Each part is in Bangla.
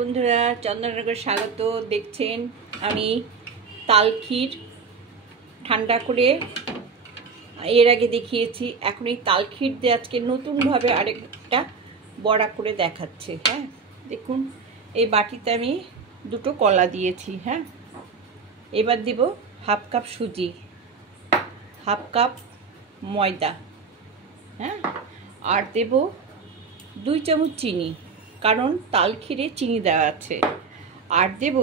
বন্ধুরা, চন্দননগর স্বাগত। দেখছেন আমি তাল ক্ষীর ঠান্ডা করে এর আগে দেখিয়েছি। এখন এই তাল ক্ষীর দিয়ে আজকে নতুনভাবে আরেকটা বড়া করে দেখাচ্ছে। হ্যাঁ, দেখুন এই বাটিতে আমি দুটো কলা দিয়েছি। হ্যাঁ, এবার দেব হাফ কাপ সুজি, হাফ কাপ ময়দা, হ্যাঁ, আর দেব 2 চামচ চিনি, কারণ তাল ক্ষীরে চিনি দেওয়া আছে। আর দেব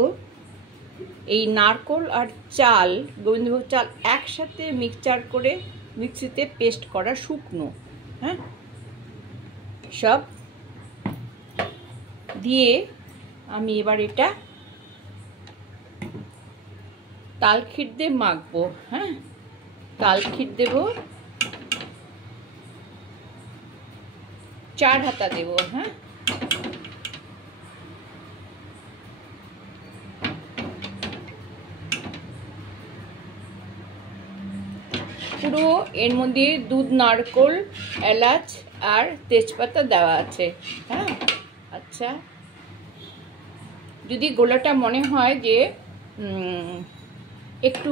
এই নারকোল আর চাল, গোবিন্দভোগ চাল একসাথে মিক্সচার করে মিক্সিতে পেস্ট করা শুকনো। হ্যাঁ, সব দিয়ে আমি এবার এটা তাল ক্ষীর দিয়ে মাখবো। হ্যাঁ, তাল ক্ষীর দেব 4 হাতা দেব। হ্যাঁ, পুরো এর মধ্যে দুধ, নারকোল, এলাচ আর তেজপাতা দেওয়া আছে। হ্যাঁ, আচ্ছা, যদি গোলাটা মনে হয় যে একটু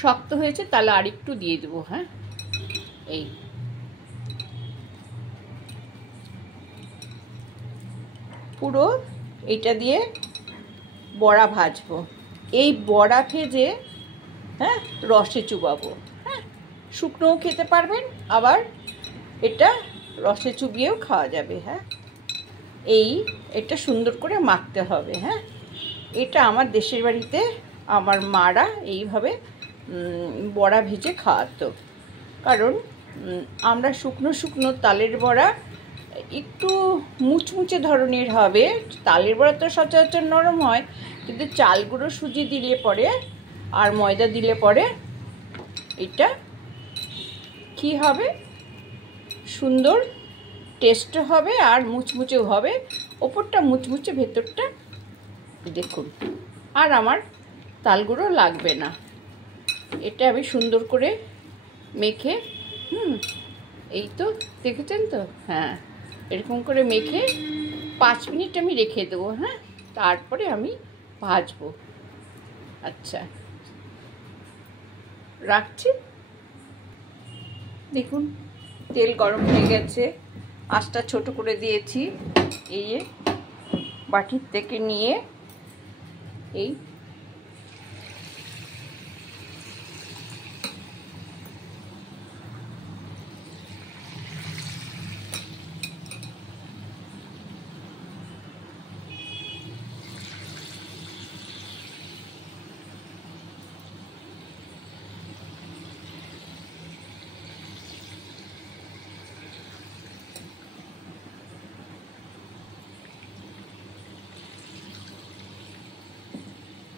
শক্ত হয়েছে তাহলে আর একটু দিয়ে দেবো। হ্যাঁ, এই পুরো এটা দিয়ে বড়া ভাজবো। এই বড়া ভেজে হ্যাঁ রসে চুবাবো। হ্যাঁ, শুকনোও খেতে পারবেন, আবার এটা রসে চুবিয়েও খাওয়া যাবে। হ্যাঁ, এটা সুন্দর করে মাখতে হবে। হ্যাঁ, এটা আমার দেশের বাড়িতে আমার মারা এইভাবে বড়া ভেজে খাওয়াতো। কারণ আমরা শুকনো শুকনো তালের বড়া একটু মুচমুচে ধরনের হবে। তালের বড়া তো সচরাচর নরম হয়, কিন্তু চাল গুঁড়ো, সুজি দিলে পরে আর ময়দা দিলে পরে এটা কি হবে, সুন্দর টেস্ট হবে আর মুচমুচেও হবে। ওপরটা মুচমুচে, ভেতরটা দেখুন। আর আমার তাল গুঁড়ো লাগবে না। এটা আমি সুন্দর করে মেখে এই তো দেখেছেন তো। হ্যাঁ, এরকম করে মেখে 5 মিনিট আমি রেখে দেবো। হ্যাঁ, তারপরে আমি ভাজবো। আচ্ছা, রাখছি। দেখুন তেল গরম হয়ে গেছে, আঁচটা ছোট করে দিয়েছি। এই বাটির থেকে নিয়ে এই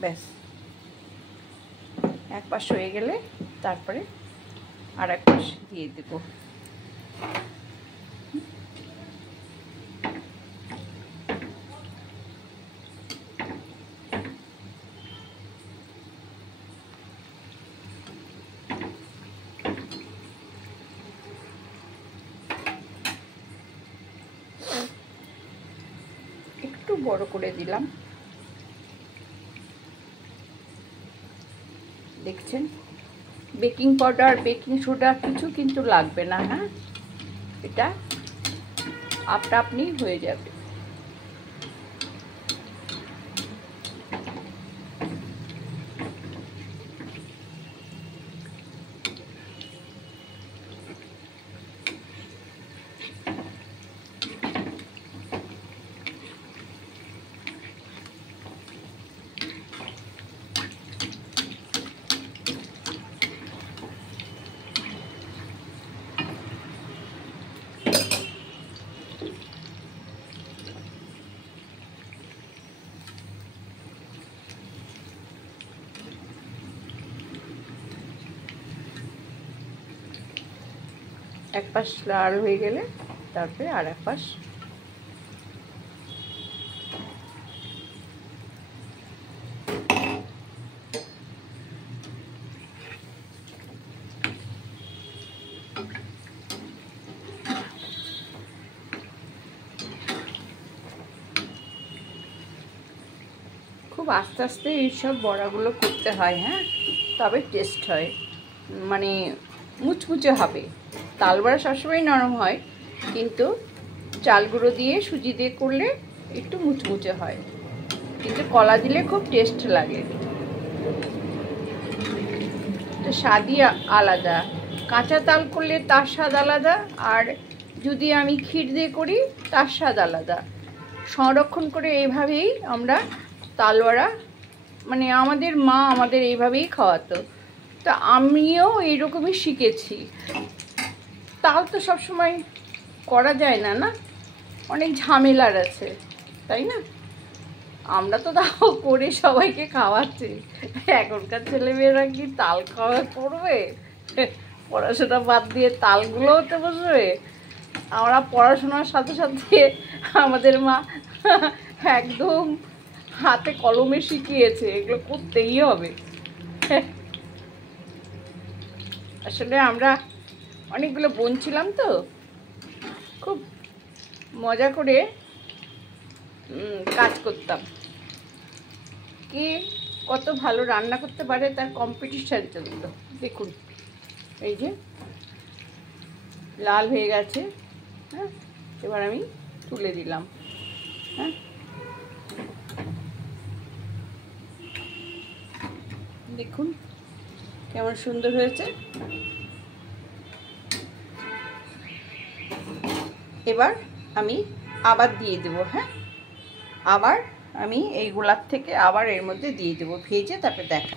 ব্যাস, এক পাশ হয়ে গেলে তারপরে আর এক পাশ দিয়ে দেব। একটু বড় করে দিলাম, দেখছেন। বেকিং পাউডার, বেকিং সোডা কিছু কিন্তু লাগবে না। হ্যাঁ, এটা আপনা আপনি হয়ে যাবে। এক পাশ লাল হয়ে গেলে তারপরে আর এক পাশ খুব আস্তে আস্তে এইসব বড়াগুলো করতে হয়, হ্যাঁ, তবে টেস্ট হয়, মানে মুচমুচে হবে। তাল বড়া সবসময় নরম হয়, কিন্তু চাল গুঁড়ো দিয়ে সুজি দিয়ে করলে একটু মুচমুচে হয়, কিন্তু কলা দিলে খুব টেস্ট লাগে। তো স্বাদই আলাদা, কাঁচা তাল করলে তার স্বাদ আলাদা, আর যদি আমি ক্ষীর দিয়ে করি তার স্বাদ আলাদা। সংরক্ষণ করে এইভাবেই আমরা তাল বড়া, মানে আমাদের মা আমাদের এইভাবেই খাওয়াতো, তা আমিও এইরকমই শিখেছি। তাল তো সবসময় করা যায় না, না, অনেক ঝামেলার আছে, তাই না? আমরা তো তাও করে সবাইকে খাওয়াচ্ছি। এখনকার ছেলেমেয়েরা কি তাল খাওয়া করবে? পড়াশোনা বাদ দিয়ে তালগুলো হতে বসবে? আমরা পড়াশোনার সাথে সাথে আমাদের মা একদম হাতে কলমে শিখিয়েছে, এগুলো করতেই হবে। আসলে আমরা অনেকগুলো বোন ছিলাম তো, খুব মজা করে কাজ করতাম। কে কত ভালো রান্না করতে পারে তার কম্পিটিশান চলতো। দেখুন, এই যে লাল হয়ে গেছে, হ্যাঁ, এবার আমি তুলে দিলাম। হ্যাঁ, দেখুন কেমন সুন্দর হয়েছে। এবার আমি আবার দিয়ে দেবো, হ্যাঁ, আবার আমি এই গোলাপ থেকে আবার এর মধ্যে দিয়ে দেবো ভেজে, তারপরে দেখা।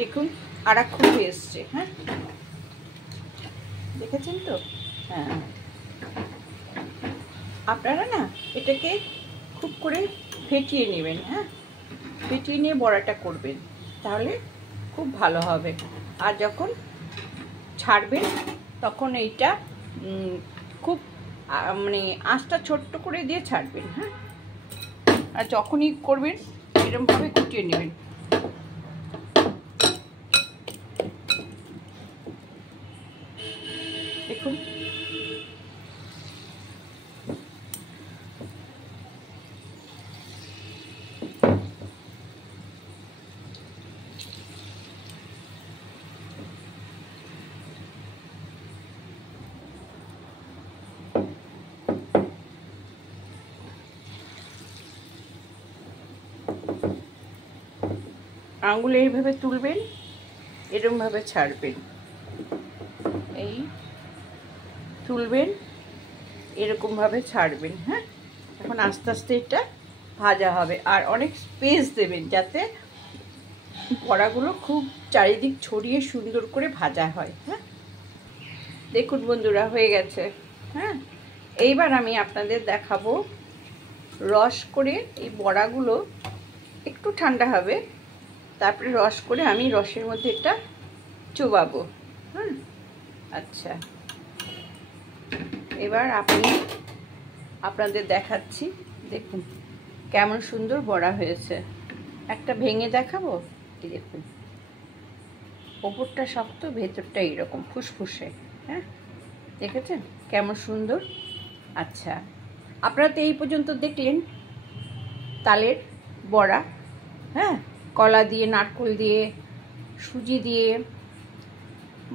দেখুন আর এক খুব এসছে, হ্যাঁ, দেখেছেন তো? হ্যাঁ, আপনারা না এটাকে খুব করে ফেটিয়ে নেবেন, হ্যাঁ, ফেটিয়ে নিয়ে বড়াটা করবেন, তাহলে খুব ভালো হবে। আর যখন ছাড়বেন তখন এইটা খুব মানে আঁচটা ছোট্ট করে দিয়ে ছাড়বেন, হ্যাঁ, আর যখনই করবেন এরকমভাবে কুটিয়ে নেবেন। দেখুন আঙুলে এইভাবে তুলবেন, এরকমভাবে ছাড়বেন, এই তুলবেন, এরকমভাবে ছাড়বেন, হ্যাঁ। এখন আস্তে আস্তে এটা ভাজা হবে, আর অনেক স্পেস দেবেন যাতে বড়াগুলো খুব চারিদিক ছড়িয়ে সুন্দর করে ভাজা হয়, হ্যাঁ। দেখুন বন্ধুরা, হয়ে গেছে, হ্যাঁ। এইবার আমি আপনাদের দেখাবো রস করে এই বড়াগুলো একটু ঠান্ডা হবে, তারপরে রস করে আমি রসের মধ্যে এটা চুবাবো, হ্যাঁ। আচ্ছা, এবার আপনাদের দেখাচ্ছি। দেখুন কেমন সুন্দর বড়া হয়েছে। একটা ভেঙে দেখাবো, এই দেখুন, ওপরটা শক্ত, ভেতরটা এইরকম ফুসফুসে, হ্যাঁ, দেখেছেন কেমন সুন্দর। আচ্ছা, আপনারা তো এই পর্যন্ত দেখলেন তালের বড়া, হ্যাঁ, কলা দিয়ে, নারকেল দিয়ে, সুজি দিয়ে,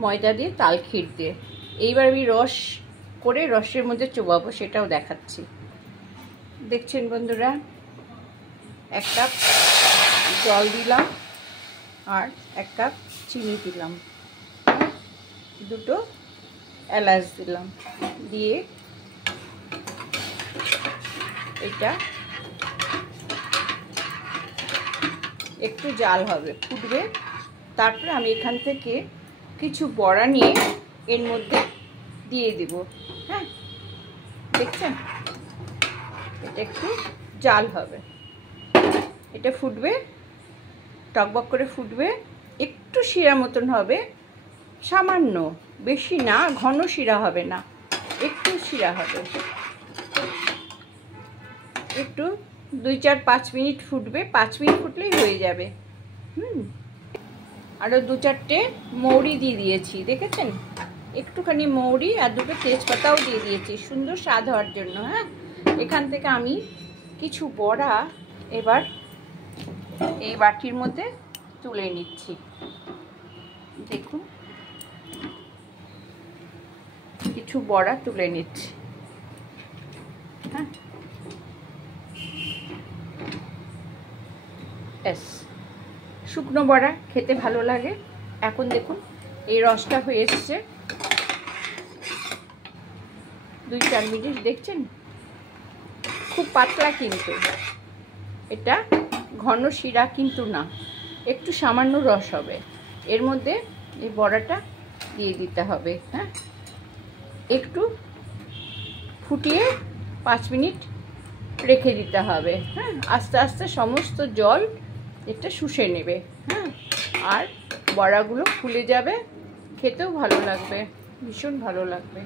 ময়দা দিয়ে, তাল ক্ষীর দিয়ে। এইবার আমি রস করে রসের মধ্যে চোবাবো, সেটাও দেখাচ্ছি। দেখছেন বন্ধুরা, 1 কাপ জল দিলাম আর 1 কাপ চিনি দিলাম, 2টো এলাচ দিলাম, দিয়ে এটা একটু জাল হবে, ফুটবে। তারপরে আমি এখান থেকে কিছু বড়া নিয়ে এর মধ্যে দিয়ে দেব, হ্যাঁ, দেখছেন, এটা একটু জাল হবে, এটা ফুটবে, টকবক করে ফুটবে, একটু শিরা মতন হবে, সামান্য, বেশি না, ঘন শিরা হবে না, একটু শিরা হবে, একটু 2-4-5 মিনিট ফুটবে, 5 মিনিট ফুটলেই হয়ে যাবে। আরও 2-4টে মৌরি দিয়ে দিয়েছি, দেখেছেন, একটুখানি মৌরি আর 2টো তেজপাতাও দিয়ে দিয়েছি সুন্দর স্বাদ হওয়ার জন্য, হ্যাঁ। এখান থেকে আমি কিছু বড়া এবার এই বাটির মধ্যে তুলে নিচ্ছি। দেখুন কিছু বড়া তুলে নিচ্ছি। হ্যাঁ, ব্যাস, শুকনো বড়া খেতে ভালো লাগে। এখন দেখুন এই রসটা হয়ে এসছে, 2-4 মিনিট। দেখছেন খুব পাতলা, কিন্তু এটা ঘন শিরা কিন্তু না, একটু সামান্য রস হবে। এর মধ্যে এই বড়াটা দিয়ে দিতে হবে। হ্যাঁ, একটু ফুটিয়ে 5 মিনিট রেখে দিতে হবে। হ্যাঁ, আস্তে আস্তে সমস্ত জল এটা শুষে নেবে। হ্যাঁ, আর বড়াগুলো ফুলে যাবে, খেতেও ভালো লাগবে, ভীষণ ভালো লাগবে।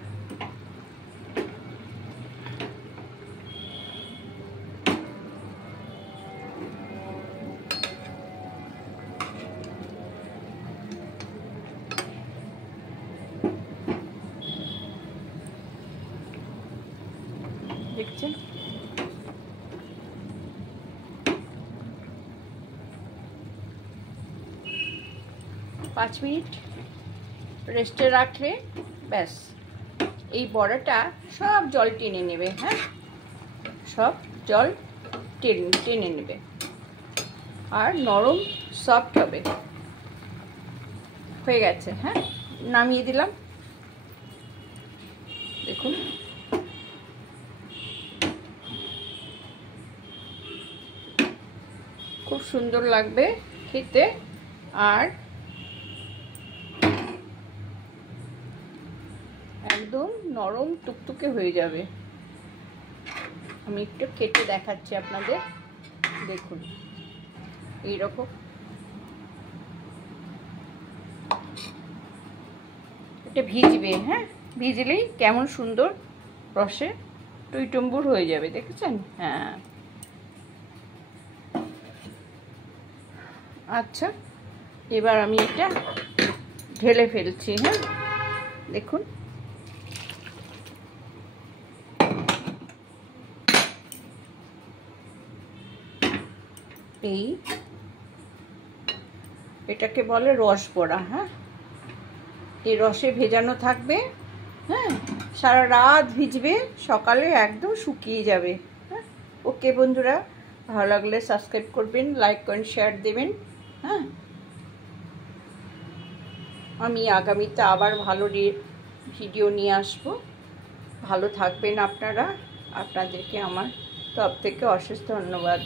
দেখছেন পাঁচ মিনিট রেস্টে রাখলে ব্যাস এই বড়াটা সব জল টেনে নেবে। হ্যাঁ, সব জল টেনে নেবে আর নরম সফট হবে। হয়ে গেছে। হ্যাঁ, নামিয়ে দিলাম। দেখুন খুব সুন্দর লাগবে খেতে, আর একদম নরম টুকটুকে হয়ে যাবে। আমি একটু কেটে দেখাচ্ছি আপনাদের। দেখুন এইরকম এটা ভিজবে। হ্যাঁ, ভিজলেই কেমন সুন্দর রসে টইটুম্বুর হয়ে যাবে। দেখেছেন? হ্যাঁ, আচ্ছা এবার আমি এটা ঢেলে ফেলছি। হ্যাঁ, দেখুন এটাকে বলে রস বড়া। হ্যাঁ, এই রসে ভেজানো থাকবে। হ্যাঁ, সারা রাত ভিজবে, সকালে একদম শুকিয়ে যাবে। হ্যাঁ, ওকে বন্ধুরা, ভালো লাগলে সাবস্ক্রাইব করবেন, লাইক করেন, শেয়ার দেবেন। হ্যাঁ, আমি আগামীতে আবার ভালো ভিডিও নিয়ে আসব। ভালো থাকবেন আপনারা। আপনাদেরকে আমার তরফ থেকে অশেষ ধন্যবাদ।